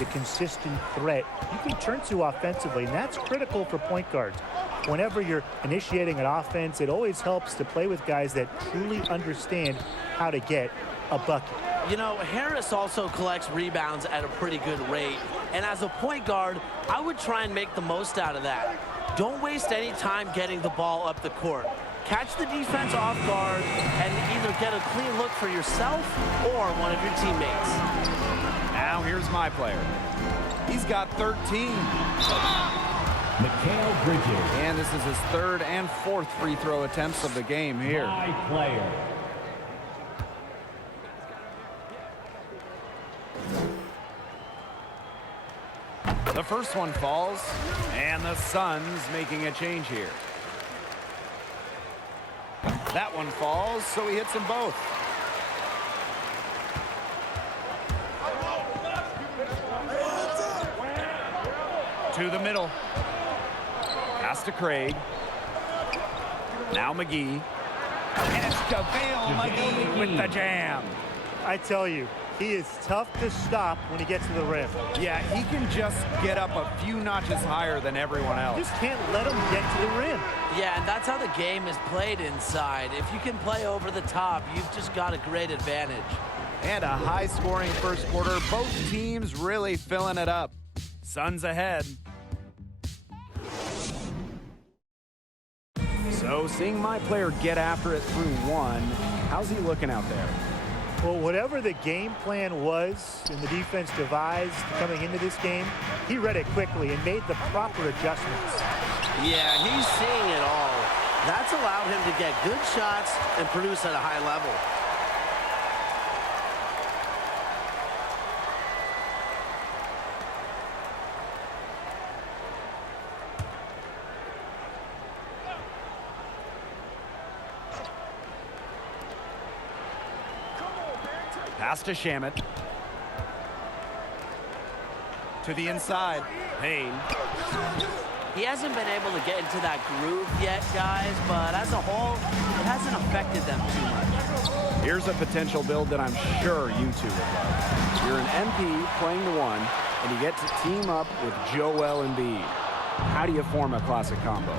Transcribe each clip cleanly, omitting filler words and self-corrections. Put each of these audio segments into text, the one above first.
a consistent threat you can turn to offensively, and that's critical for point guards. Whenever you're initiating an offense, it always helps to play with guys that truly understand how to get a bucket. You know, Harris also collects rebounds at a pretty good rate. And as a point guard, I would try and make the most out of that. Don't waste any time getting the ball up the court. Catch the defense off guard and either get a clean look for yourself or one of your teammates. Now here's my player. He's got 13. Mikal Bridges. And this is his third and fourth free throw attempts of the game here. My player. The first one falls, and the Suns making a change here. That one falls, so he hits them both. To the middle. Pass to Craig. Now McGee. And it's JaVale McGee with the jam. I tell you, he is tough to stop when he gets to the rim. Yeah, he can just get up a few notches higher than everyone else. You just can't let him get to the rim. Yeah, and that's how the game is played inside. If you can play over the top, you've just got a great advantage. And a high-scoring first quarter. Both teams really filling it up. Suns ahead. So seeing my player get after it through one, how's he looking out there? Well, whatever the game plan was and the defense devised coming into this game, he read it quickly and made the proper adjustments. Yeah, he's seeing it all. That's allowed him to get good shots and produce at a high level. Pass to Shamet. To the inside. Payne. He hasn't been able to get into that groove yet, guys, but as a whole, it hasn't affected them too much. Here's a potential build that I'm sure you two would love. You're an MP playing the one, and you get to team up with Joel Embiid. How do you form a classic combo?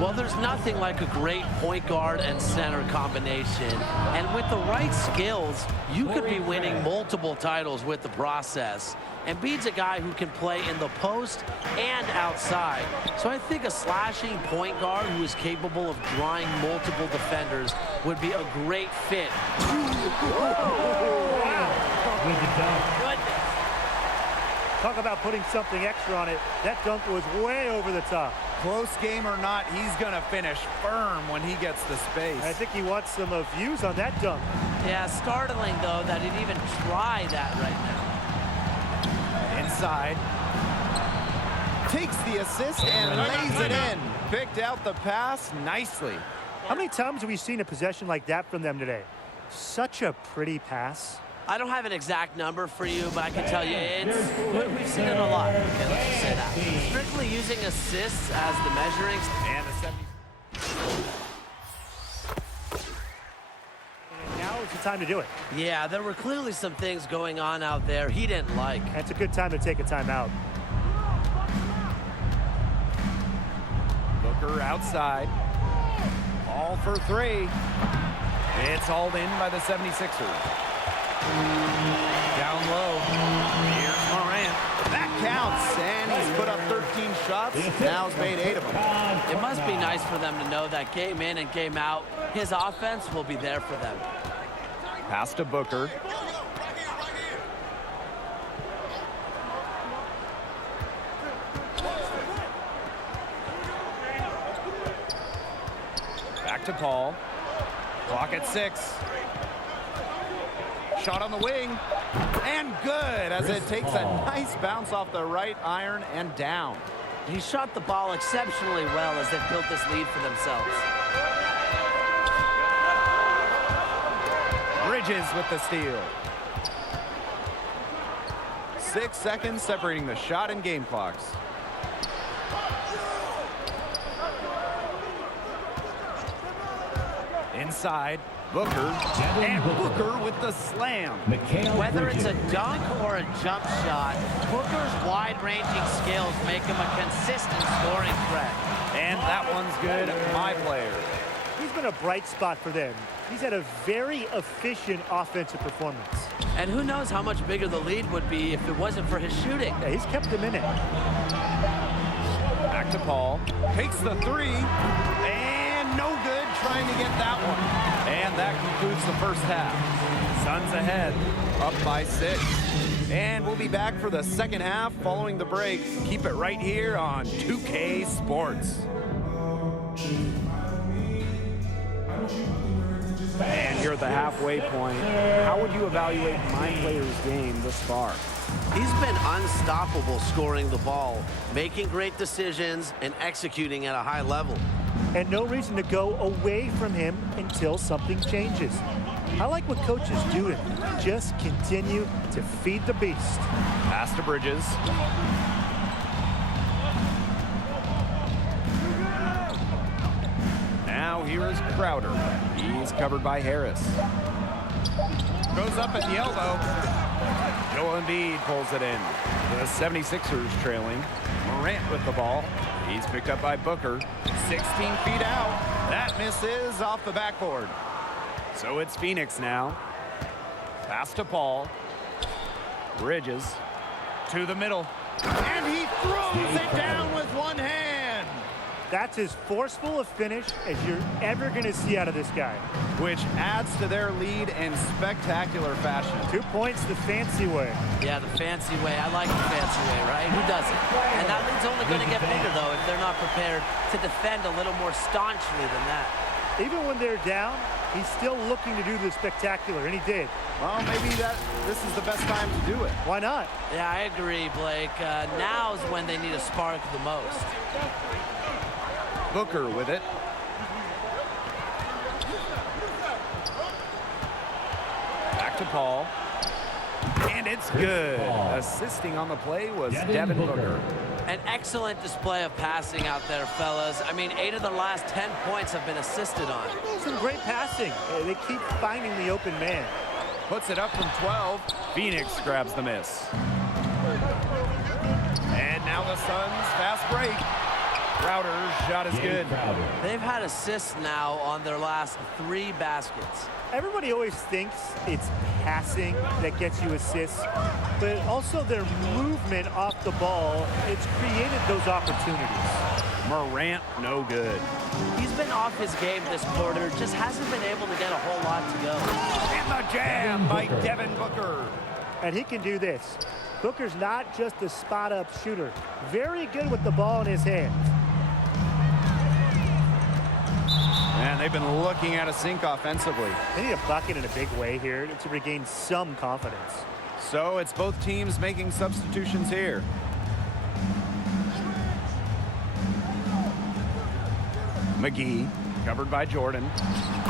Well, there's nothing like a great point guard and center combination. And with the right skills, you could be winning multiple titles with the process. Embiid's a guy who can play in the post and outside. So I think a slashing point guard who is capable of drawing multiple defenders would be a great fit. With the dunk. Goodness. Talk about putting something extra on it. That dunk was way over the top. Close game or not, he's going to finish firm when he gets the space. I think he wants some views on that dunk. Yeah, startling, though, that he'd even try that right now. Inside. Takes the assist and lays it in. Picked out the pass nicely. How many times have we seen a possession like that from them today? Such a pretty pass. I don't have an exact number for you, but I can tell you we've seen it a lot. Okay, let's just say that. Strictly using assists as the measuring. And the 70. And now is the time to do it. Yeah, there were clearly some things going on out there he didn't like. That's a good time to take a timeout. Booker outside. All for three. It's hauled in by the 76ers. Down low. Here's Morant. That counts. And he's put up 13 shots. Now he's made 8 of them. It must be nice for them to know that game in and game out, his offense will be there for them. Pass to Booker. Back to Paul. Clock at 6. Shot on the wing, and good as it takes a nice bounce off the right iron and down. He shot the ball exceptionally well as they've built this lead for themselves. Bridges with the steal. 6 seconds separating the shot and game clocks. Inside, Booker. And Booker with the slam. Whether it's a dunk or a jump shot, Booker's wide-ranging skills make him a consistent scoring threat. And that one's good. My player. He's been a bright spot for them. He's had a very efficient offensive performance. And who knows how much bigger the lead would be if it wasn't for his shooting. Yeah, he's kept them in it. Back to Paul. Takes the three. And no good trying to get that one. And that concludes the first half. Suns ahead, up by 6. And we'll be back for the second half following the break. Keep it right here on 2K Sports. And you're at the halfway point. How would you evaluate my player's game thus far? He's been unstoppable scoring the ball, making great decisions, and executing at a high level. And no reason to go away from him until something changes. I like what coaches do. Just continue to feed the beast. Pass to Bridges. Now here is Crowder. He's covered by Harris. Goes up at the elbow. Joel Embiid pulls it in. The 76ers trailing. Morant with the ball. He's picked up by Booker. 16 feet out. That misses off the backboard. So it's Phoenix now. Pass to Paul. Bridges to the middle. And he throws it down with one hand. That's as forceful a finish as you're ever going to see out of this guy. Which adds to their lead in spectacular fashion. 2 points the fancy way. Yeah, the fancy way. I like the fancy way, right? Who doesn't? And that lead's only going to get bigger, though, if they're not prepared to defend a little more staunchly than that. Even when they're down, he's still looking to do the spectacular, and he did. Well, maybe this is the best time to do it. Why not? Yeah, I agree, Blake. Now's when they need a spark the most. Booker with it. Back to Paul. And it's good. Assisting on the play was Devin Booker. An excellent display of passing out there, fellas. I mean, 8 of the last 10 points have been assisted on. Some great passing. They keep finding the open man. Puts it up from 12. Phoenix grabs the miss. And now the Suns fast break. Crowder's shot is good. They've had assists now on their last 3 baskets. Everybody always thinks it's passing that gets you assists, but also their movement off the ball, it's created those opportunities. Morant, no good. He's been off his game this quarter, just hasn't been able to get a whole lot to go. And the jam by Devin Booker. And he can do this. Booker's not just a spot-up shooter. Very good with the ball in his hands. And they've been looking at a sink offensively. They need a bucket in a big way here to regain some confidence. So it's both teams making substitutions here. McGee, covered by Jordan.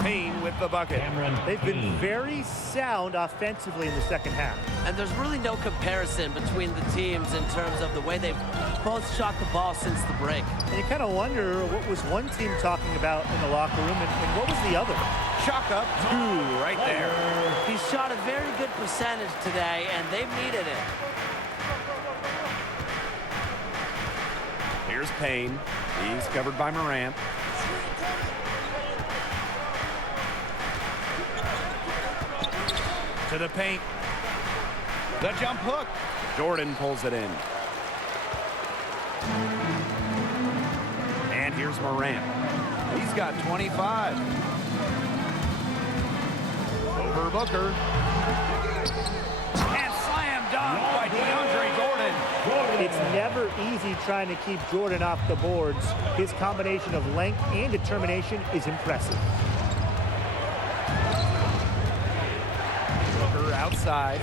Payne with the bucket. They've been very sound offensively in the second half. And there's really no comparison between the teams in terms of the way they've both shot the ball since the break. And you kind of wonder what was one team talking about in the locker room and what was the other? Chalk up 2 right there. He shot a very good percentage today, and they've needed it. Here's Payne. He's covered by Morant. To the paint. The jump hook. Jordan pulls it in. And here's Morant. He's got 25. Over Booker. And slam dunk by DeAndre Jordan. It's never easy trying to keep Jordan off the boards. His combination of length and determination is impressive. Booker outside.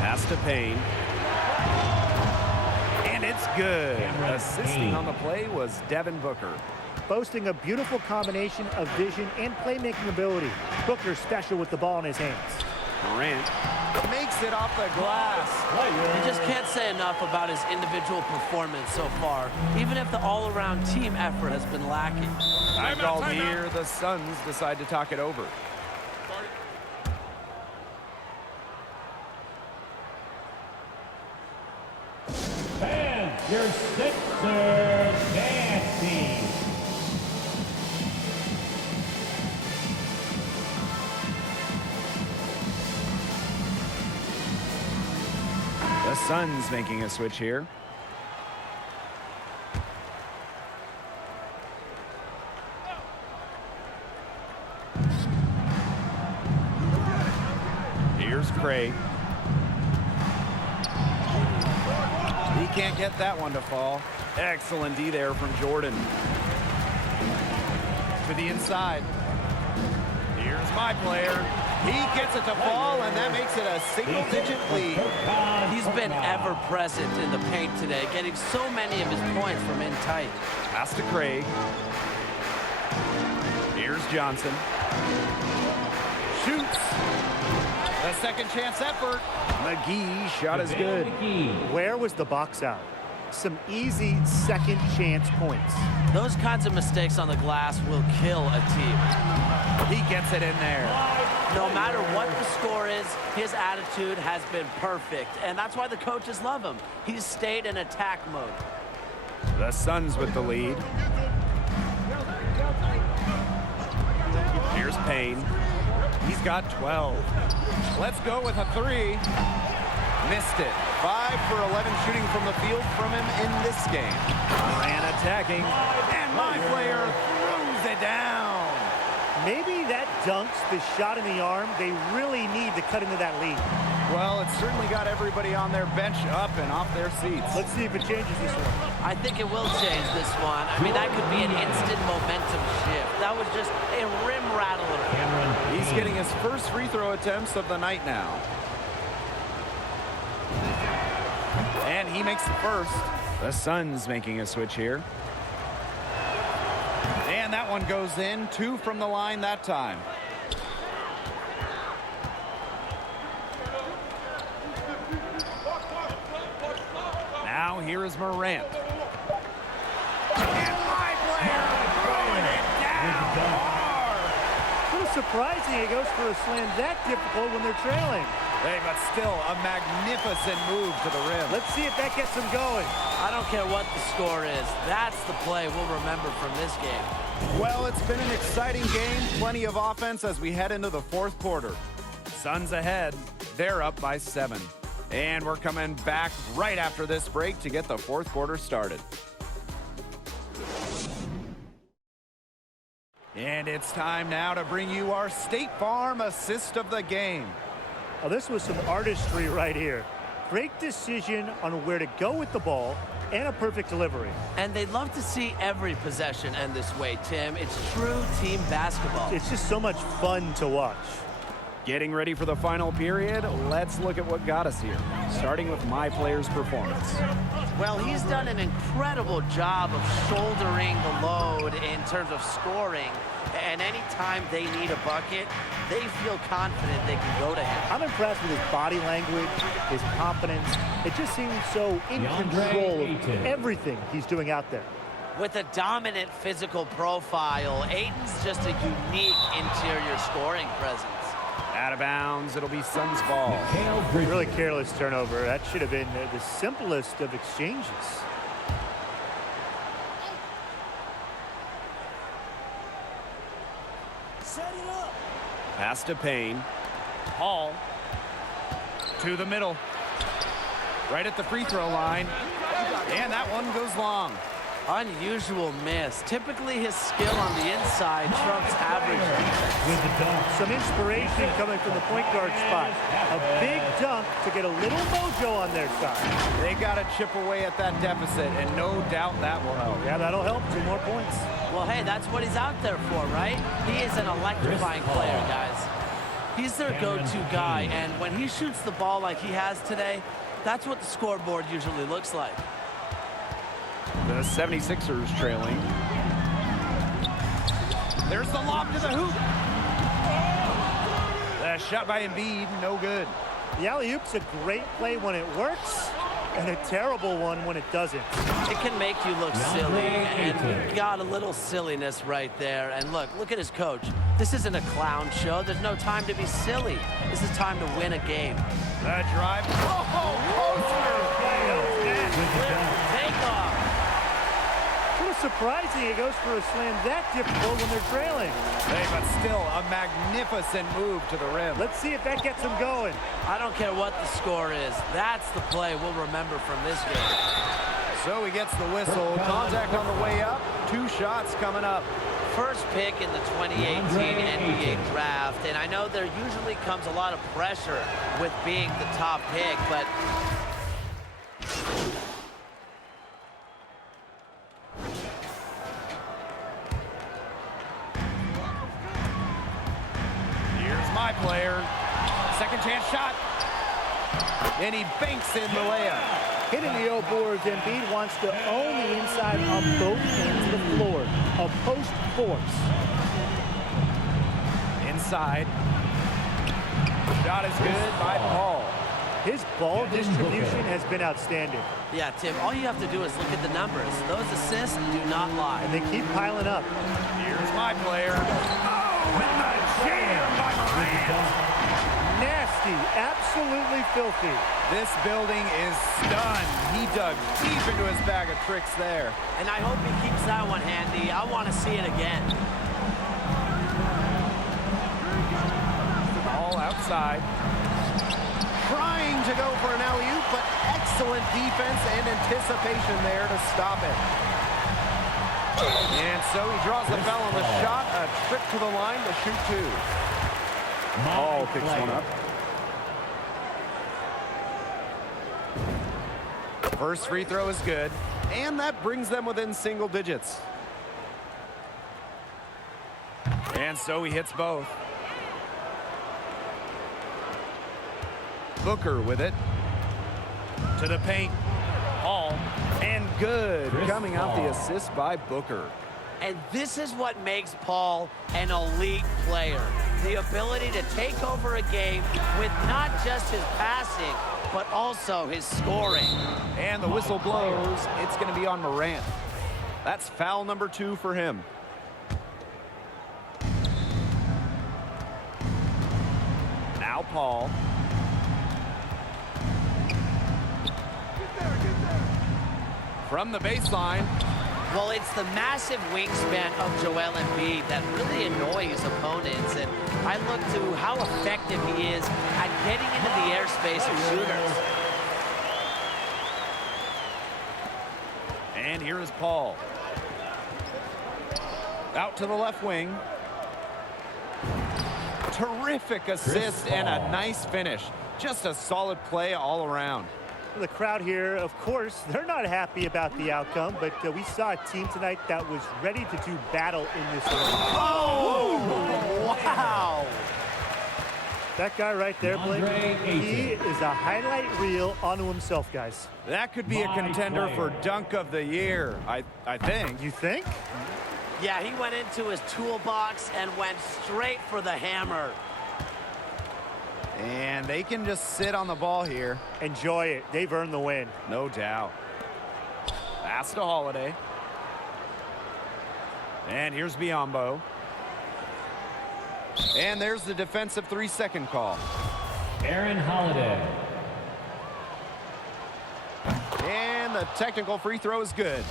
Pass to Payne. And it's good. Assisting on the play was Devin Booker. Boasting a beautiful combination of vision and playmaking ability. Booker's special with the ball in his hands. Morant makes it off the glass. You just can't say enough about his individual performance so far, even if the all-around team effort has been lacking. Time called here. The Suns decide to talk it over. And your Sixers dance team. The Suns making a switch here. Here's Craig. He can't get that one to fall. Excellent D there from Jordan. To the inside. Here's my player. He gets it to fall, and that makes it a single-digit lead. He's been ever present in the paint today, getting so many of his points from in tight. Pass to Craig. Here's Johnson. Shoots. The second chance effort. McGee shot is good. Where was the box out? Some easy second chance points. Those kinds of mistakes on the glass will kill a team. He gets it in there. No matter what the score is, his attitude has been perfect, and that's why the coaches love him. He's stayed in attack mode. The Suns with the lead. Here's Payne. He's got 12. Let's go with a three. Missed it. 5 for 11 shooting from the field from him in this game. Moran attacking. And my player throws it down. Maybe that dunks the shot in the arm. They really need to cut into that lead. Well, it's certainly got everybody on their bench up and off their seats. Let's see if it changes this one. I think it will change this one. I mean, that could be an instant momentum shift. That was just a rim rattler. He's getting his first free throw attempts of the night now. And he makes the first. The Suns making a switch here. And that one goes in. 2 from the line that time. Now here is Morant. And my player throwing it down hard. A little surprising he goes for a slam that difficult when they're trailing. Hey, but still a magnificent move to the rim. Let's see if that gets him going. I don't care what the score is. That's the play we'll remember from this game. Well, it's been an exciting game. Plenty of offense as we head into the fourth quarter. Suns ahead. They're up by 7. And we're coming back right after this break to get the fourth quarter started. And it's time now to bring you our State Farm assist of the game. Oh, this was some artistry right here. Great decision on where to go with the ball and a perfect delivery. And they'd love to see every possession end this way, Tim. It's true team basketball. It's just so much fun to watch. Getting ready for the final period, let's look at what got us here, starting with my player's performance. Well, he's done an incredible job of shouldering the load in terms of scoring. And anytime they need a bucket, they feel confident they can go to him. I'm impressed with his body language, his confidence. It just seems so in control of everything he's doing out there. With a dominant physical profile, Ayton's just a unique interior scoring presence. Out of bounds, it'll be Suns ball. Really careless turnover. That should have been the simplest of exchanges. Set it up. Pass to Payne. Hall. To the middle. Right at the free throw line. And that one goes long. Unusual miss. Typically his skill on the inside trumps average defense. Some inspiration coming from the point guard spot. A big dunk to get a little mojo on their side. They got to chip away at that deficit, and no doubt that will help. Yeah, that'll help. 2 more points. Well, hey, that's what he's out there for, right? He is an electrifying player, guys. He's their go-to guy, and when he shoots the ball like he has today, that's what the scoreboard usually looks like. The 76ers trailing. There's the lob to the hoop. The shot by Embiid, no good. The alley-oop's a great play when it works, and a terrible one when it doesn't. It can make you look silly, and you got a little silliness right there. And look at his coach. This isn't a clown show. There's no time to be silly. This is time to win a game. The drive. Take off. Sort of surprising it goes for a slam that difficult when they're trailing. Hey, but still a magnificent move to the rim. Let's see if that gets them going. I don't care what the score is. That's the play we'll remember from this game. So he gets the whistle. Contact on the way up. 2 shots coming up. First pick in the 2018 NBA draft, and I know there usually comes a lot of pressure with being the top pick, but Here's my player. Second chance shot. And he banks in the layup. Hitting the O boards, Embiid wants to own the inside on both ends of the floor. A post force. Inside. Shot is good by Paul. His ball distribution has been outstanding. yeah, Tim, all you have to do is look at the numbers. Those assists do not lie. And they keep piling up. Here's my player. Oh, and the jam by Morant. Nasty, absolutely filthy. This building is stunned. He dug deep into his bag of tricks there. And I hope he keeps that one handy. I want to see it again. All outside. Trying to go for an alley-oop, but excellent defense and anticipation there to stop it. And so he draws the foul on the shot. A trip to the line to shoot 2. Paul picks one up. First free throw is good, and that brings them within single digits. And so he hits both. Booker with it. To the paint. Paul. And good. Coming out the assist by Booker. And this is what makes Paul an elite player. The ability to take over a game with not just his passing, but also his scoring. And the whistle blows. It's going to be on Morant. That's foul number 2 for him. Now Paul. From the baseline. Well, it's the massive wingspan of Joel Embiid that really annoys opponents. And I look to how effective he is at getting into the airspace of shooters. And here is Paul. Out to the left wing. Terrific assist and a nice finish. Just a solid play all around. The crowd here, of course, they're not happy about the outcome, but we saw a team tonight that was ready to do battle in this one. Oh, wow. That guy right there, Blake, he is a highlight reel onto himself, guys. That could be a contender for Dunk of the Year, I think. You think? Yeah, he went into his toolbox and went straight for the hammer. And they can just sit on the ball here. Enjoy it. They've earned the win. No doubt. Pass to Holiday. And here's Biyombo. And there's the defensive 3-second call. Aaron Holiday. And the technical free throw is good.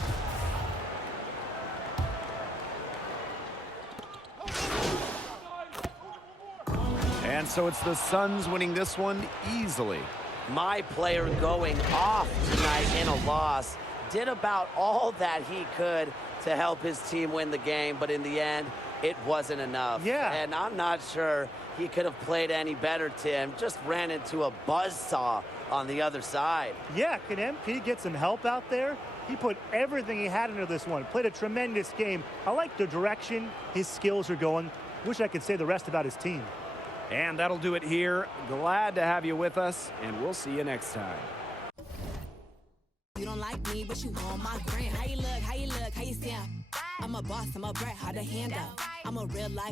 And so it's the Suns winning this one easily. My player going off tonight in a loss did about all that he could to help his team win the game, but in the end, it wasn't enough. Yeah. And I'm not sure he could have played any better, Tim. Just ran into a buzzsaw on the other side. Yeah, can MP get some help out there? He put everything he had into this one. Played a tremendous game. I like the direction his skills are going. Wish I could say the rest about his team. And that'll do it here. Glad to have you with us, and we'll see you next time. You don't like me, but you on my gram. How you look, how you sound? I'm a boss, I'm a brat, how to handle. I'm a real life